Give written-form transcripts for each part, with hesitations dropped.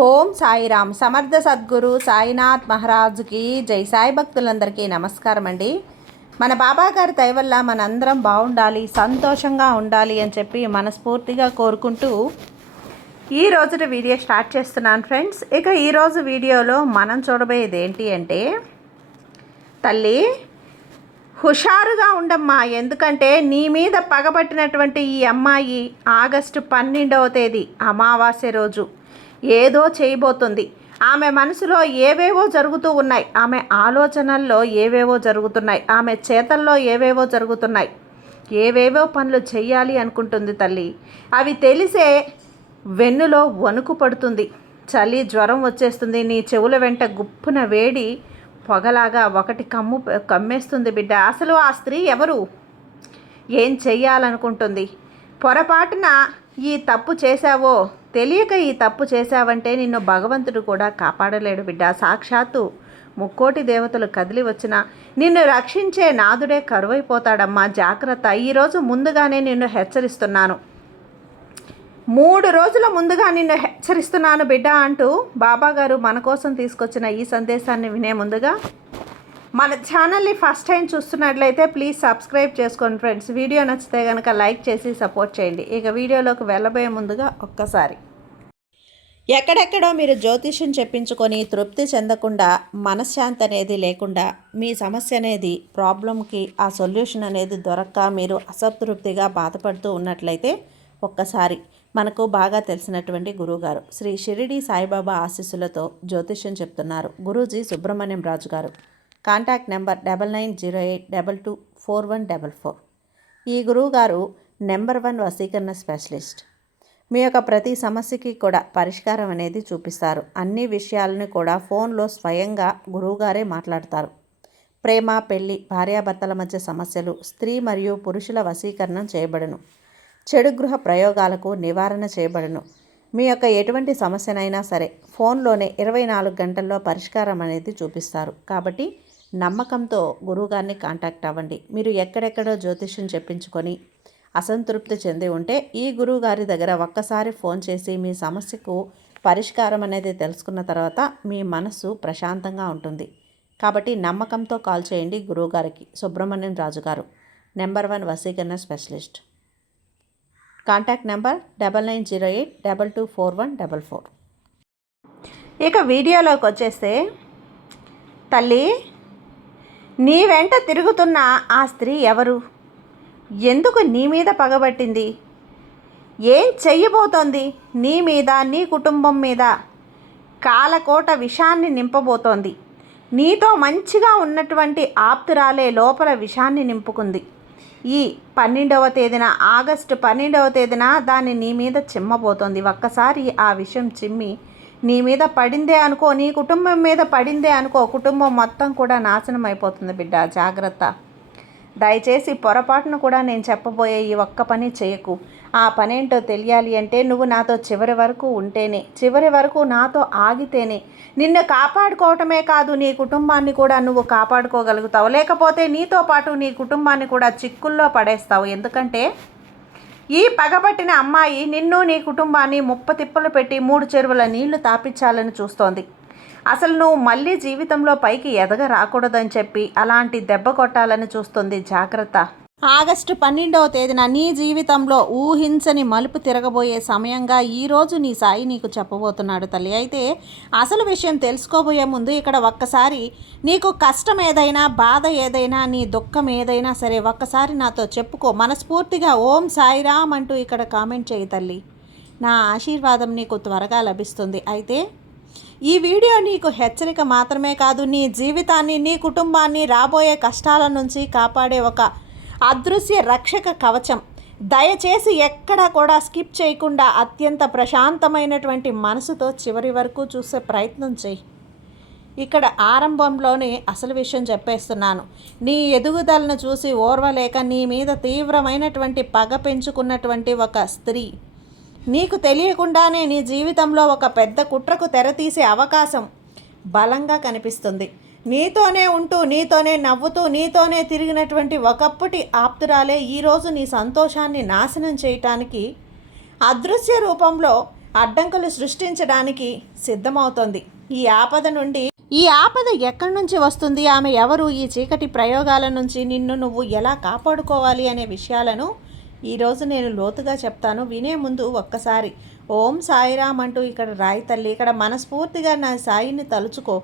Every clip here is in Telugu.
ఓం సాయిరామ్. సమర్థ సద్గురు సాయినాథ్ మహారాజుకి జై. సాయి భక్తులందరికీ నమస్కారం అండి. మన బాబా గారి దయ వల్ల మనందరం బాగుండాలి, సంతోషంగా ఉండాలి అని చెప్పి మనస్ఫూర్తిగా కోరుకుంటూ ఈ రోజు వీడియో స్టార్ట్ చేస్తున్నాను ఫ్రెండ్స్. ఇక ఈరోజు వీడియోలో మనం చూడబోయేది ఏంటి అంటే, తల్లి హుషారుగా ఉండమ్మా, ఎందుకంటే నీ మీద పగబట్టినటువంటి ఈ అమ్మాయి ఆగస్టు 12వ తేదీ అమావాస్య రోజు ఏదో చేయబోతుంది. ఆమె మనసులో ఏవేవో జరుగుతూ ఉన్నాయి, ఆమె ఆలోచనల్లో ఏవేవో జరుగుతున్నాయి, ఆమె చేతల్లో ఏవేవో జరుగుతున్నాయి, ఏవేవో పనులు చెయ్యాలి అనుకుంటుంది తల్లి. అవి తెలిసే వెన్నులో వణుకు పడుతుంది, చలి జ్వరం వచ్చేస్తుంది, నీ చెవుల వెంట గుప్పున వేడి పొగలాగా ఒకటి కమ్మేస్తుంది బిడ్డ. అసలు ఆ స్త్రీ ఎవరు, ఏం చెయ్యాలనుకుంటుంది? పొరపాటున ఈ తప్పు చేశావో, తెలియక ఈ తప్పు చేశావంటే నిన్ను భగవంతుడు కూడా కాపాడలేడు బిడ్డ. సాక్షాత్తు ముక్కోటి దేవతలు కదిలి వచ్చినా నిన్ను రక్షించే నాదుడే కరువైపోతాడమ్మా, జాగ్రత్త. ఈరోజు ముందుగానే నిన్ను హెచ్చరిస్తున్నాను, 3 రోజుల ముందుగా నిన్ను హెచ్చరిస్తున్నాను బిడ్డ అంటూ బాబాగారు మన కోసం తీసుకొచ్చిన ఈ సందేశాన్ని వినే ముందుగా మన ఛానల్ని ఫస్ట్ టైం చూస్తున్నట్లయితే ప్లీజ్ సబ్స్క్రైబ్ చేసుకోండి ఫ్రెండ్స్. వీడియో నచ్చితే కనుక లైక్ చేసి సపోర్ట్ చేయండి. ఇక వీడియోలోకి వెళ్ళబోయే ముందుగా ఒక్కసారి, ఎక్కడెక్కడో మీరు జ్యోతిష్యం చెప్పించుకొని తృప్తి చెందకుండా, మనశ్శాంతి అనేది లేకుండా, మీ సమస్య అనేది ప్రాబ్లంకి ఆ సొల్యూషన్ అనేది దొరక్క మీరు అసంతృప్తిగా బాధపడుతూ ఉన్నట్లయితే ఒక్కసారి మనకు బాగా తెలిసినటువంటి గురువుగారు శ్రీ షిరిడి సాయిబాబా ఆశీస్సులతో జ్యోతిష్యం చెప్తున్నారు గురూజీ సుబ్రహ్మణ్యం రాజు గారు. Contact number 9908224144. ఈ గురువుగారు నెంబర్ 1 వశీకరణ స్పెషలిస్ట్. మీ యొక్క ప్రతి సమస్యకి కూడా పరిష్కారం అనేది చూపిస్తారు. అన్ని విషయాలను కూడా ఫోన్లో స్వయంగా గురువుగారే మాట్లాడతారు. ప్రేమ, పెళ్లి, భార్యాభర్తల మధ్య సమస్యలు, స్త్రీ మరియు పురుషుల వశీకరణం చేయబడును. చెడు గృహ ప్రయోగాలకు నివారణ చేయబడును. మీ యొక్క ఎటువంటి సమస్యనైనా సరే ఫోన్లోనే 24 గంటల్లో పరిష్కారం అనేది చూపిస్తారు. కాబట్టి నమ్మకంతో గురువుగారిని కాంటాక్ట్ అవ్వండి. మీరు ఎక్కడెక్కడో జ్యోతిష్యం చెప్పించుకొని అసంతృప్తి చెంది ఉంటే ఈ గురువుగారి దగ్గర ఒక్కసారి ఫోన్ చేసి మీ సమస్యకు పరిష్కారం అనేది తెలుసుకున్న తర్వాత మీ మనసు ప్రశాంతంగా ఉంటుంది. కాబట్టి నమ్మకంతో కాల్ చేయండి గురువుగారికి. సుబ్రహ్మణ్యం రాజు గారు, నెంబర్ 1 వశీకరణ స్పెషలిస్ట్. Contact number 9908224144. ఇక వీడియోలోకి వచ్చేస్తే, తల్లి నీ వెంట తిరుగుతున్న ఆ స్త్రీ ఎవరు, ఎందుకు నీ మీద పగబట్టింది, ఏం చెయ్యబోతోంది, నీ మీద నీ కుటుంబం మీద కాలకోట విషాన్ని నింపబోతోంది. నీతో మంచిగా ఉన్నటువంటి ఆప్తురాలే లోపల విషాన్ని నింపుకుంది. ఈ 12వ తేదీన, ఆగస్టు 12వ తేదీన దాన్ని నీ మీద చిమ్మబోతోంది. ఒక్కసారి ఆ విషయం చిమ్మి నీ మీద పడిందే అనుకో, నీ కుటుంబం మీద పడిందే అనుకో, కుటుంబం మొత్తం కూడా నాశనం అయిపోతుంది బిడ్డ, జాగ్రత్త. దయచేసి పొరపాటును కూడా నేను చెప్పబోయే ఈ ఒక్క పని చేయకు. ఆ పనేంటో తెలియాలి అంటే నువ్వు నాతో చివరి వరకు ఉంటేనే, చివరి వరకు నాతో ఆగితేనే నిన్ను కాపాడుకోవటమే కాదు, నీ కుటుంబాన్ని కూడా నువ్వు కాపాడుకోగలుగుతావు. లేకపోతే నీతో పాటు నీ కుటుంబాన్ని కూడా చిక్కుల్లో పడేస్తావు. ఎందుకంటే ఈ పగబట్టిన అమ్మాయి నిన్ను నీ కుటుంబాన్ని ముప్పతిప్పలు పెట్టి 3 చెరువుల నీళ్లు తాపించాలని చూస్తోంది. అసలు నువ్వు మళ్ళీ జీవితంలో పైకి ఎదగ రాకూడదని చెప్పి అలాంటి దెబ్బ కొట్టాలని చూస్తుంది, జాగ్రత్త. ఆగస్టు 12వ తేదీన నీ జీవితంలో ఊహించని మలుపు తిరగబోయే సమయంగా ఈరోజు నీ సాయి నీకు చెప్పబోతున్నాడు తల్లి. అయితే అసలు విషయం తెలుసుకోబోయే ముందు ఇక్కడ ఒక్కసారి నీకు కష్టం ఏదైనా, బాధ ఏదైనా, నీ దుఃఖం ఏదైనా సరే ఒక్కసారి నాతో చెప్పుకో. మనస్ఫూర్తిగా ఓం సాయిరామ్ అంటూ ఇక్కడ కామెంట్ చేయి తల్లి. నా ఆశీర్వాదం నీకు త్వరగా లభిస్తుంది. అయితే ఈ వీడియో నీకు హెచ్చరిక మాత్రమే కాదు, నీ జీవితాన్ని, నీ కుటుంబాన్ని రాబోయే కష్టాల నుంచి కాపాడే ఒక అదృశ్య రక్షక కవచం. దయచేసి ఎక్కడా కూడా స్కిప్ చేయకుండా అత్యంత ప్రశాంతమైనటువంటి మనసుతో చివరి వరకు చూసే ప్రయత్నం చేయి. ఇక్కడ ఆరంభంలోనే అసలు విషయం చెప్పేస్తున్నాను. నీ ఎదుగుదలను చూసి ఓర్వలేక నీ మీద తీవ్రమైనటువంటి పగ పెంచుకున్నటువంటి ఒక స్త్రీ నీకు తెలియకుండానే నీ జీవితంలో ఒక పెద్ద కుట్రకు తెరతీసే అవకాశం బలంగా కనిపిస్తుంది. నీతోనే ఉంటూ, నీతోనే నవ్వుతూ, నీతోనే తిరిగినటువంటి ఒకప్పటి ఆప్తురాలే ఈరోజు నీ సంతోషాన్ని నాశనం చేయటానికి అదృశ్య రూపంలో అడ్డంకులు సృష్టించడానికి సిద్ధమవుతోంది. ఈ ఆపద ఎక్కడి నుంచి వస్తుంది, ఆమె ఎవరు, ఈ చీకటి ప్రయోగాల నుంచి నిన్ను నువ్వు ఎలా కాపాడుకోవాలి అనే విషయాలను ఈరోజు నేను లోతుగా చెప్తాను. వినే ముందు ఒక్కసారి ఓం సాయిరామ్ అంటూ ఇక్కడ రాయి తల్లి. ఇక్కడ మనస్ఫూర్తిగా నా సాయిని తలుచుకో.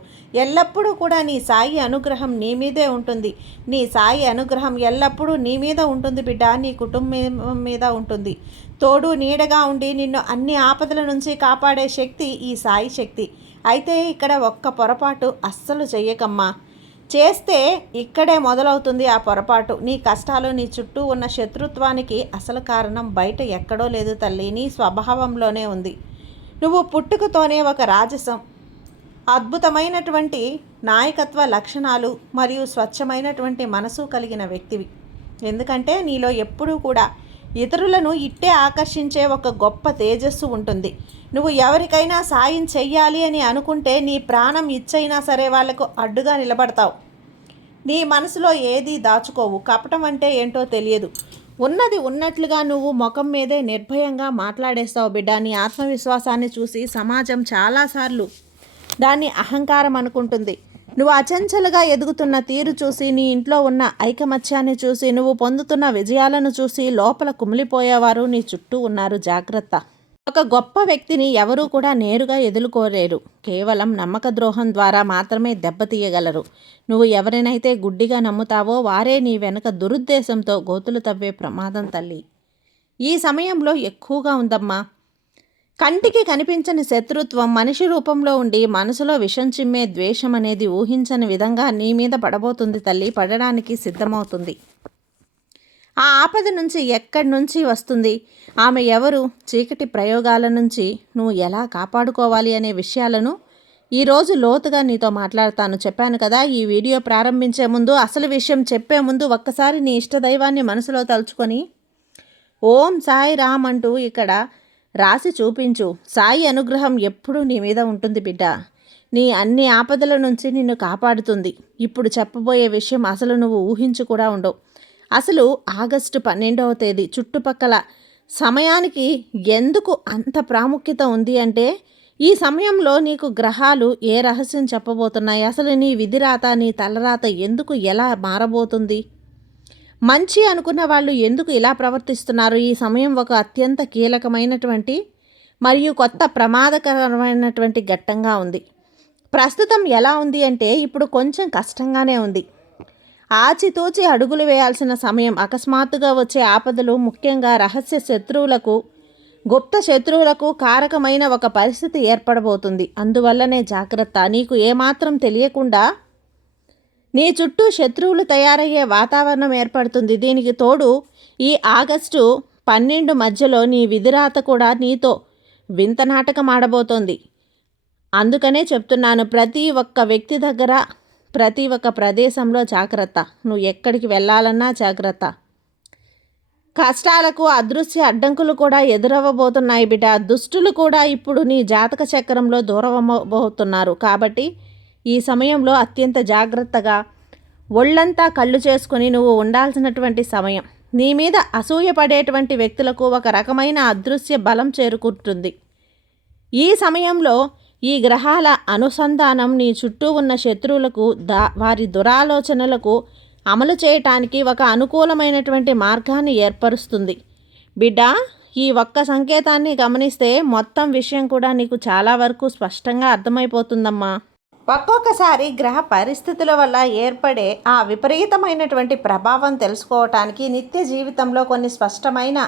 ఎల్లప్పుడూ కూడా నీ సాయి అనుగ్రహం నీ మీదే ఉంటుంది. నీ సాయి అనుగ్రహం ఎల్లప్పుడూ నీ మీద ఉంటుంది బిడ్డ. నీ కుటుంబం మీద ఉంటుంది. తోడు నీడగా ఉండి నిన్ను అన్ని ఆపదల నుంచి కాపాడే శక్తి ఈ సాయి శక్తి. అయితే ఇక్కడ ఒక్క పొరపాటు అస్సలు చెయ్యకమ్మా. చేస్తే ఇక్కడే మొదలవుతుంది ఆ పొరపాటు. నీ కష్టాలు, నీ చుట్టూ ఉన్న శత్రుత్వానికి అసలు కారణం బయట ఎక్కడో లేదు తల్లి, నీ స్వభావంలోనే ఉంది. నువ్వు పుట్టుకతోనే ఒక రాజసం, అద్భుతమైనటువంటి నాయకత్వ లక్షణాలు మరియు స్వచ్ఛమైనటువంటి మనసు కలిగిన వ్యక్తివి. ఎందుకంటే నీలో ఎప్పుడూ కూడా ఇతరులను ఇట్టే ఆకర్షించే ఒక గొప్ప తేజస్సు ఉంటుంది. నువ్వు ఎవరికైనా సాయం చెయ్యాలి అని అనుకుంటే నీ ప్రాణం ఇచ్చైనా సరే వాళ్లకు అడ్డుగా నిలబడతావు. నీ మనసులో ఏదీ దాచుకోవు. కపటం అంటే ఏంటో తెలియదు. ఉన్నది ఉన్నట్లుగా నువ్వు ముఖం మీదే నిర్భయంగా మాట్లాడేస్తావు బిడ్డ. నీ ఆత్మవిశ్వాసాన్ని చూసి సమాజం చాలాసార్లు దాన్ని అహంకారం అనుకుంటుంది. నువ్వు అచంచలుగా ఎదుగుతున్న తీరు చూసి, నీ ఇంట్లో ఉన్న ఐకమత్యాన్ని చూసి, నువ్వు పొందుతున్న విజయాలను చూసి లోపల కుమిలిపోయేవారు నీ చుట్టూ ఉన్నారు. జాగ్రత్త. ఒక గొప్ప వ్యక్తిని ఎవరూ కూడా నేరుగా ఎదుర్కోలేరు. కేవలం నమ్మక ద్రోహం ద్వారా మాత్రమే దెబ్బతీయగలరు. నువ్వు ఎవరినైతే గుడ్డిగా నమ్ముతావో వారే నీ వెనుక దురుద్దేశంతో గోతులు తవ్వే ప్రమాదం తల్లి ఈ సమయంలో ఎక్కువగా ఉందమ్మా. కంటికి కనిపించని శత్రుత్వం మనిషి రూపంలో ఉండి మనసులో విషం చిమ్మే ద్వేషం అనేది ఊహించని విధంగా నీ మీద పడబోతుంది తల్లి. పడడానికి సిద్ధమవుతుంది. ఆ ఆపద నుంచి ఎక్కడి నుంచి వస్తుంది, ఆమె ఎవరు, చీకటి ప్రయోగాల నుంచి నువ్వు ఎలా కాపాడుకోవాలి అనే విషయాలను ఈరోజు లోతుగా నీతో మాట్లాడతాను. చెప్పాను కదా, ఈ వీడియో ప్రారంభించే ముందు, అసలు విషయం చెప్పే ముందు ఒక్కసారి నీ ఇష్టదైవాన్ని మనసులో తలుచుకొని ఓం సాయి రామ్ అంటూ ఇక్కడ రాసి చూపించు. సాయి అనుగ్రహం ఎప్పుడూ నీ మీద ఉంటుంది బిడ్డ. నీ అన్ని ఆపదల నుంచి నిన్ను కాపాడుతుంది. ఇప్పుడు చెప్పబోయే విషయం అసలు నువ్వు ఊహించి కూడా ఉండవు. అసలు ఆగస్టు 12వ తేదీ చుట్టుపక్కల సమయానికి ఎందుకు అంత ప్రాముఖ్యత ఉంది అంటే, ఈ సమయంలో నీకు గ్రహాలు ఏ రహస్యం చెప్పబోతున్నాయి, అసలు నీ విధిరాత, నీ తలరాత ఎందుకు ఎలా మారబోతుంది, మంచి అనుకున్న వాళ్ళు ఎందుకు ఇలా ప్రవర్తిస్తున్నారు. ఈ సమయం ఒక అత్యంత కీలకమైనటువంటి మరియు కొత్త ప్రమాదకరమైనటువంటి ఘట్టంగా ఉంది. ప్రస్తుతం ఎలా ఉంది అంటే, ఇప్పుడు కొంచెం కష్టంగానే ఉంది. ఆచితూచి అడుగులు వేయాల్సిన సమయం. అకస్మాత్తుగా వచ్చే ఆపదలు, ముఖ్యంగా రహస్య శత్రువులకు, గుప్త శత్రువులకు కారకమైన ఒక పరిస్థితి ఏర్పడబోతుంది. అందువల్లనే జాగ్రత్త. నీకు ఏమాత్రం తెలియకుండా నీ చుట్టూ శత్రువులు తయారయ్యే వాతావరణం ఏర్పడుతుంది. దీనికి తోడు ఈ ఆగస్టు 12 మధ్యలో నీ విధిరాత కూడా నీతో వింత నాటకం ఆడబోతోంది. అందుకనే చెప్తున్నాను, ప్రతి ఒక్క వ్యక్తి దగ్గర, ప్రతి ఒక్క ప్రదేశంలో జాగ్రత్త. నువ్వు ఎక్కడికి వెళ్ళాలన్నా జాగ్రత్త. కష్టాలకు అదృశ్య అడ్డంకులు కూడా ఎదురవ్వబోతున్నాయి బిడ్డ. దుష్టులు కూడా ఇప్పుడు నీ జాతక చక్రంలో దూరమవబోతున్నారు. కాబట్టి ఈ సమయంలో అత్యంత జాగ్రత్తగా ఒళ్ళంతా కళ్ళు చేసుకొని నువ్వు ఉండాల్సినటువంటి సమయం. నీ మీద అసూయపడేటువంటి వ్యక్తులకు ఒక రకమైన అదృశ్య బలం చేరుకుంటుంది. ఈ సమయంలో ఈ గ్రహాల అనుసంధానం నీ చుట్టూ ఉన్న శత్రువులకు వారి దురాలోచనలకు అమలు చేయటానికి ఒక అనుకూలమైనటువంటి మార్గాన్ని ఏర్పరుస్తుంది బిడ్డ. ఈ ఒక్క సంకేతాన్ని గమనిస్తే మొత్తం విషయం కూడా నీకు చాలా వరకు స్పష్టంగా అర్థమైపోతుందమ్మా. ఒక్కొక్కసారి గ్రహ పరిస్థితుల వల్ల ఏర్పడే ఆ విపరీతమైనటువంటి ప్రభావం తెలుసుకోవటానికి నిత్య జీవితంలో కొన్ని స్పష్టమైన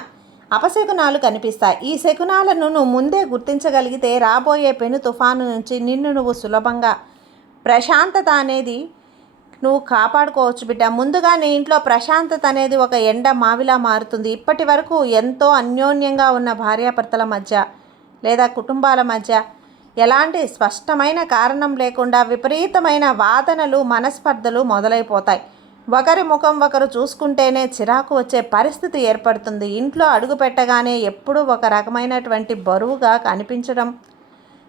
అపశకునాలు కనిపిస్తాయి. ఈ శకునాలను నువ్వు ముందే గుర్తించగలిగితే రాబోయే పెను తుఫాను నుంచి నిన్ను నువ్వు సులభంగా ప్రశాంతత అనేది నువ్వు కాపాడుకోవచ్చు బిడ్డ. ముందుగా నీ ఇంట్లో ప్రశాంతత అనేది ఒక ఎండ మావిలా మారుతుంది. ఇప్పటి వరకు ఎంతో అన్యోన్యంగా ఉన్న భార్యాభర్తల మధ్య లేదా కుటుంబాల మధ్య ఎలాంటి స్పష్టమైన కారణం లేకుండా విపరీతమైన వాదనలు, మనస్పర్ధలు మొదలైపోతాయి. ఒకరి ముఖం ఒకరు చూసుకుంటేనే చిరాకు వచ్చే పరిస్థితి ఏర్పడుతుంది. ఇంట్లో అడుగు పెట్టగానే ఎప్పుడూ ఒక రకమైనటువంటి బరువుగా కనిపించడం,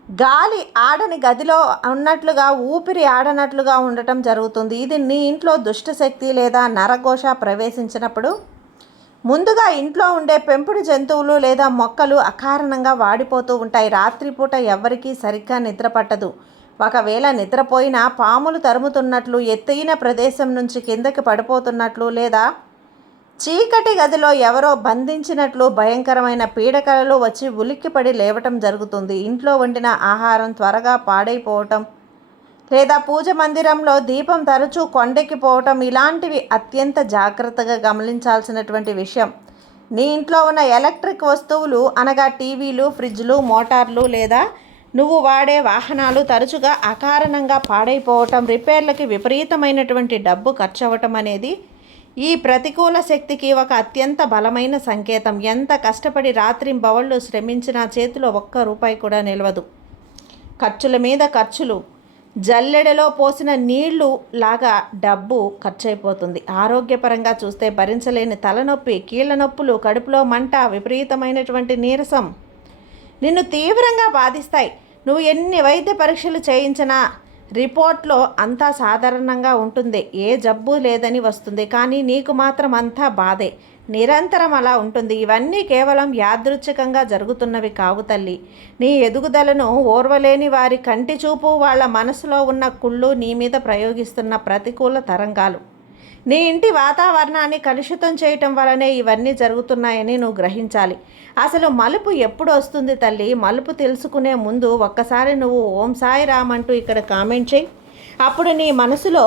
గాలి ఆడని గదిలో ఉన్నట్లుగా, ఊపిరి ఆడనట్లుగా ఉండటం జరుగుతుంది. ఇది నీ ఇంట్లో దుష్టశక్తి లేదా నరఘోష ప్రవేశించినప్పుడు ముందుగా ఇంట్లో ఉండే పెంపుడు జంతువులు లేదా మొక్కలు అకారణంగా వాడిపోతూ ఉంటాయి. రాత్రిపూట ఎవ్వరికీ సరిగ్గా నిద్ర పట్టదు. ఒకవేళ నిద్రపోయినా పాములు తరుముతున్నట్లు, ఎత్తైన ప్రదేశం నుంచి కిందకి పడిపోతున్నట్లు, లేదా చీకటి గదిలో ఎవరో బంధించినట్లు భయంకరమైన పీడకలలు వచ్చి ఉలిక్కిపడి లేవటం జరుగుతుంది. ఇంట్లో వండిన ఆహారం త్వరగా పాడైపోవటం, లేదా పూజ మందిరంలో దీపం తరచూ కొండెక్కిపోవటం ఇలాంటివి అత్యంత జాగ్రత్తగా గమనించాల్సినటువంటి విషయం. నీ ఇంట్లో ఉన్న ఎలక్ట్రిక్ వస్తువులు అనగా టీవీలు, ఫ్రిడ్జ్లు, మోటార్లు లేదా నువ్వు వాడే వాహనాలు తరచుగా అకారణంగా పాడైపోవటం, రిపేర్లకి విపరీతమైనటువంటి డబ్బు ఖర్చు అవ్వటం అనేది ఈ ప్రతికూల శక్తికి ఒక అత్యంత బలమైన సంకేతం. ఎంత కష్టపడి రాత్రింబవళ్ళు శ్రమించినా చేతిలో ఒక్క రూపాయి కూడా నిలవదు. ఖర్చుల మీద ఖర్చులు, జల్లెడలో పోసిన నీళ్లు లాగా డబ్బు ఖర్చయిపోతుంది. ఆరోగ్యపరంగా చూస్తే భరించలేని తలనొప్పి, కీళ్ళ నొప్పులు, కడుపులో మంట, విపరీతమైనటువంటి నీరసం నిన్ను తీవ్రంగా బాధిస్తాయి. నువ్వు ఎన్ని వైద్య పరీక్షలు చేయించినా రిపోర్ట్లో అంతా సాధారణంగా ఉంటుంది, ఏ జబ్బు లేదని వస్తుంది. కానీ నీకు మాత్రం అంతా బాధే, నిరంతరం అలా ఉంటుంది. ఇవన్నీ కేవలం యాదృచ్ఛికంగా జరుగుతున్నవి కావు తల్లి. నీ ఎదుగుదలను ఓర్వలేని వారి కంటి చూపు, వాళ్ళ మనసులో ఉన్న కుళ్ళు నీ మీద ప్రయోగిస్తున్న ప్రతికూల తరంగాలు. నీ ఇంటి వాతావరణాన్ని కలుషితం చేయటం వలనే ఇవన్నీ జరుగుతున్నాయని నువ్వు గ్రహించాలి. అసలు మలుపు ఎప్పుడు వస్తుంది తల్లి? మలుపు తెలుసుకునే ముందు ఒక్కసారి నువ్వు ఓం సాయి రామ్ అంటూ ఇక్కడ కామెంట్ చేయి. అప్పుడు నీ మనసులో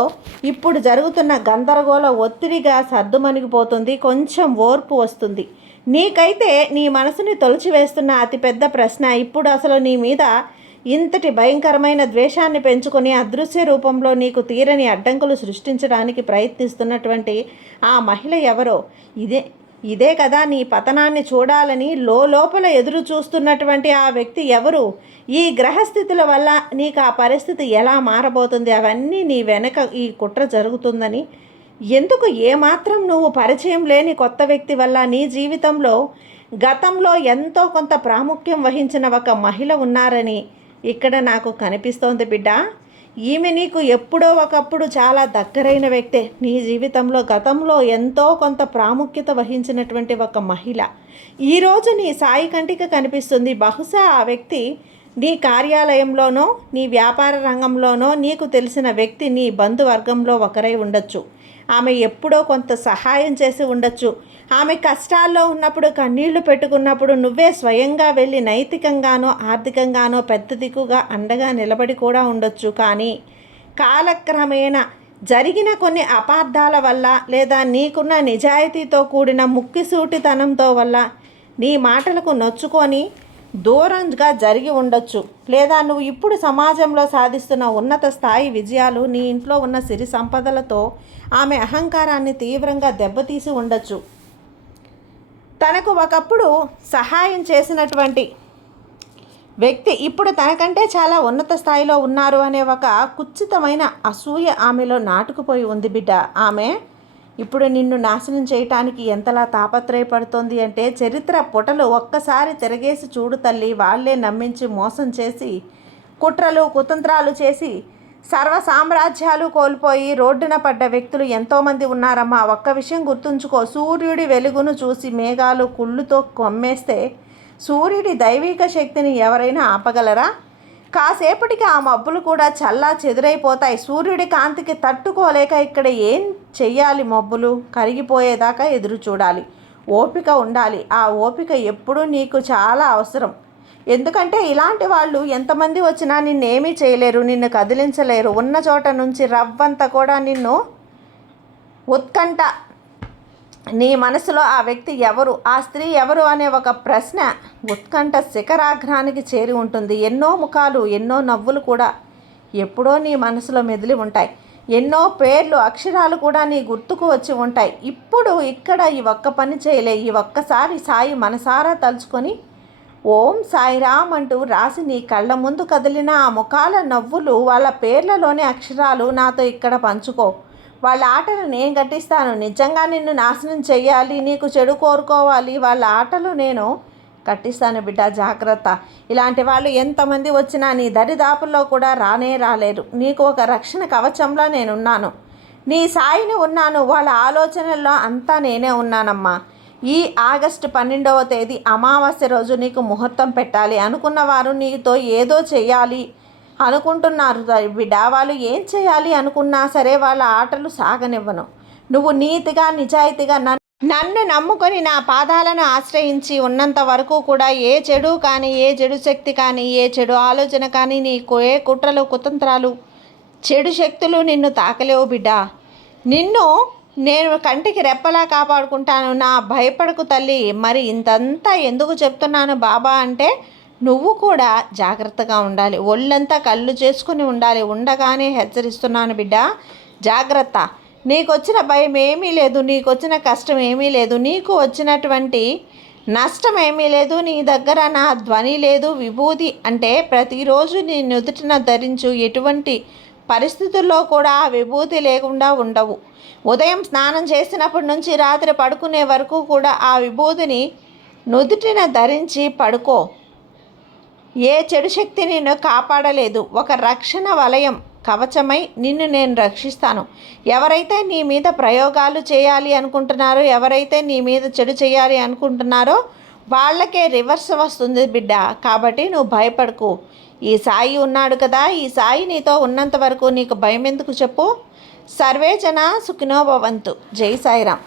ఇప్పుడు జరుగుతున్న గందరగోళ ఒత్తిడిగా సర్దుమణిగిపోతుంది, కొంచెం ఓర్పు వస్తుంది. నీకైతే నీ మనసుని తొలిచివేస్తున్న అతిపెద్ద ప్రశ్న, ఇప్పుడు అసలు నీ మీద ఇంతటి భయంకరమైన ద్వేషాన్ని పెంచుకొని అదృశ్య రూపంలో నీకు తీరని అడ్డంకులు సృష్టించడానికి ప్రయత్నిస్తున్నటువంటి ఆ మహిళ ఎవరో? ఇదే కదా నీ పతనాన్ని చూడాలని లోపల ఎదురు చూస్తున్నటువంటి ఆ వ్యక్తి ఎవరు? ఈ గ్రహస్థితుల వల్ల నీకు ఆ పరిస్థితి ఎలా మారబోతుంది? అవన్నీ నీ వెనక ఈ కుట్ర జరుగుతుందని ఎందుకు? ఏమాత్రం నువ్వు పరిచయం లేని కొత్త వ్యక్తి వల్ల నీ జీవితంలో గతంలో ఎంతో కొంత ప్రాముఖ్యం వహించిన ఒక మహిళ ఉన్నారని ఇక్కడ నాకు కనిపిస్తోంది బిడ్డ. ఈమె నీకు ఎప్పుడో ఒకప్పుడు చాలా దగ్గరైన వ్యక్తే. నీ జీవితంలో గతంలో ఎంతో కొంత ప్రాముఖ్యత వహించినటువంటి ఒక మహిళ ఈరోజు నీ సాయి కంటికి కనిపిస్తుంది. బహుశా ఆ వ్యక్తి నీ కార్యాలయంలోనో, నీ వ్యాపార రంగంలోనో నీకు తెలిసిన వ్యక్తి నీ బంధువర్గంలో ఒకరై ఉండొచ్చు. ఆమె ఎప్పుడో కొంత సహాయం చేసి ఉండొచ్చు. ఆమె కష్టాల్లో ఉన్నప్పుడు, కన్నీళ్లు పెట్టుకున్నప్పుడు నువ్వే స్వయంగా వెళ్ళి నైతికంగానో ఆర్థికంగానో పెద్ద దిక్కుగా అండగా నిలబడి కూడా ఉండొచ్చు. కానీ కాలక్రమేణా జరిగిన కొన్ని అపార్థాల వల్ల, లేదా నీకున్న నిజాయితీతో కూడిన ముక్కిసూటితనంతో వల్ల నీ మాటలకు నొచ్చుకొని దూరంగా జరిగి ఉండొచ్చు. లేదా నువ్వు ఇప్పుడు సమాజంలో సాధిస్తున్న ఉన్నత స్థాయి విజయాలు, నీ ఇంట్లో ఉన్న సిరి సంపదలతో ఆమె అహంకారాన్ని తీవ్రంగా దెబ్బతీసి ఉండొచ్చు. తనకు ఒకప్పుడు సహాయం చేసినటువంటి వ్యక్తి ఇప్పుడు తనకంటే చాలా ఉన్నత స్థాయిలో ఉన్నారు అనే ఒక కుత్సితమైన అసూయ ఆమెలో నాటుకుపోయి ఉంది బిడ్డ. ఆమె ఇప్పుడు నిన్ను నాశనం చేయటానికి ఎంతలా తాపత్రయపడుతోంది అంటే చరిత్ర పుటలు ఒక్కసారి తిరగేసి చూడు తల్లి. వాళ్లే నమ్మించి మోసం చేసి, కుట్రలు కుతంత్రాలు చేసి సర్వ సామ్రాజ్యాలు కోల్పోయి రోడ్డున పడ్డ వ్యక్తులు ఎంతోమంది ఉన్నారమ్మా. ఒక్క విషయం గుర్తుంచుకో, సూర్యుడి వెలుగును చూసి మేఘాలు కుళ్ళుతో కొమ్మేస్తే సూర్యుడి దైవిక శక్తిని ఎవరైనా ఆపగలరా? కాసేపటికి ఆ మబ్బులు కూడా చల్లా చెదురైపోతాయి. సూర్యుడి కాంతికి తట్టుకోలేక ఇక్కడ ఏం చెయ్యాలి? మబ్బులు కరిగిపోయేదాకా ఎదురు చూడాలి. ఓపిక ఉండాలి. ఆ ఓపిక ఎప్పుడూ నీకు చాలా అవసరం. ఎందుకంటే ఇలాంటి వాళ్ళు ఎంతమంది వచ్చినా నిన్నేమీ చేయలేరు, నిన్ను కదిలించలేరు. ఉన్న చోట నుంచి రవ్వంత కూడా నిన్ను ఉత్కంఠ, నీ మనసులో ఆ వ్యక్తి ఎవరు, ఆ స్త్రీ ఎవరు అనే ఒక ప్రశ్న ఉత్కంఠ శిఖరాగ్రానికి చేరి ఉంటుంది. ఎన్నో ముఖాలు, ఎన్నో నవ్వులు కూడా ఎప్పుడో నీ మనసులో మెదిలి ఉంటాయి. ఎన్నో పేర్లు, అక్షరాలు కూడా నీ గుర్తుకు వచ్చి ఉంటాయి. ఇప్పుడు ఇక్కడ ఈ ఒక్క పని చేయలే. ఈ ఒక్కసారి సాయి మనసారా తలుచుకొని ఓం సాయిరామ్ అంటూ రాసి నీ కళ్ళ ముందు కదిలిన ఆ ముఖాల నవ్వులు, వాళ్ళ పేర్లలోని అక్షరాలు నాతో ఇక్కడ పంచుకో. వాళ్ళ ఆటలు నేను కట్టిస్తాను. నిజంగా నిన్ను నాశనం చెయ్యాలి, నీకు చెడు కోరుకోవాలి, వాళ్ళ ఆటలు నేను కట్టిస్తాను బిడ్డ. జాగ్రత్త. ఇలాంటి వాళ్ళు ఎంతమంది వచ్చినా నీ దరిదాపుల్లో కూడా రాలేరు. నీకు ఒక రక్షణ కవచంలో నేనున్నాను. నీ సాయిని ఉన్నాను. వాళ్ళ ఆలోచనల్లో అంతా నేనే ఉన్నానమ్మా. ఈ ఆగస్టు 12వ తేదీ అమావాస్య రోజు నీకు ముహూర్తం పెట్టాలి. అనుకున్న వారు నీతో ఏదో చేయాలి అనుకుంటున్నారు బిడ్డ. వాళ్ళు ఏం చేయాలి అనుకున్నా సరే వాళ్ళ ఆటలు సాగనివ్వను. నువ్వు నీతిగా నిజాయితీగా నన్ను నమ్ముకొని నా పాదాలను ఆశ్రయించి ఉన్నంత వరకు కూడా ఏ చెడు కానీ, ఏ చెడు శక్తి కానీ, ఏ చెడు ఆలోచన కానీ, నీకు ఏ కుట్రలు కుతంత్రాలు చెడు శక్తులు నిన్ను తాకలేవు బిడ్డ. నిన్ను నేను కంటికి రెప్పలా కాపాడుకుంటాను. నా భయపడకు తల్లి. మరి ఇంతంతా ఎందుకు చెప్తున్నాను బాబా అంటే, నువ్వు కూడా జాగ్రత్తగా ఉండాలి. ఒళ్ళంతా కళ్ళు చేసుకుని ఉండాలి. ఉండగానే హెచ్చరిస్తున్నాను బిడ్డ, జాగ్రత్త. నీకు వచ్చిన భయం ఏమీ లేదు, నీకు వచ్చిన కష్టం ఏమీ లేదు, నీకు వచ్చినటువంటి నష్టం ఏమీ లేదు. నీ దగ్గర నా ధ్వని లేదు. విభూది అంటే ప్రతిరోజు నీ నుదుటిన ధరించు. ఎటువంటి పరిస్థితుల్లో కూడా ఆ విభూతి లేకుండా ఉండవు. ఉదయం స్నానం చేసినప్పటి నుంచి రాత్రి పడుకునే వరకు కూడా ఆ విభూతిని నుదుటిన ధరించి పడుకో. ఏ చెడు శక్తి నిన్ను కాపాడలేదు. ఒక రక్షణ వలయం, కవచమై నిన్ను నేను రక్షిస్తాను. ఎవరైతే నీ మీద ప్రయోగాలు చేయాలి అనుకుంటున్నారో, ఎవరైతే నీ మీద చెడు చేయాలి అనుకుంటున్నారో వాళ్ళకే రివర్స్ వస్తుంది బిడ్డ. కాబట్టి నువ్వు భయపడకు. ఈ సాయి ఉన్నాడు కదా, ఈ సాయి నీతో ఉన్నంత వరకు నీకు భయం ఎందుకు చెప్పు. సర్వే జన సుఖినో భవంతు. జై సాయిరామ్.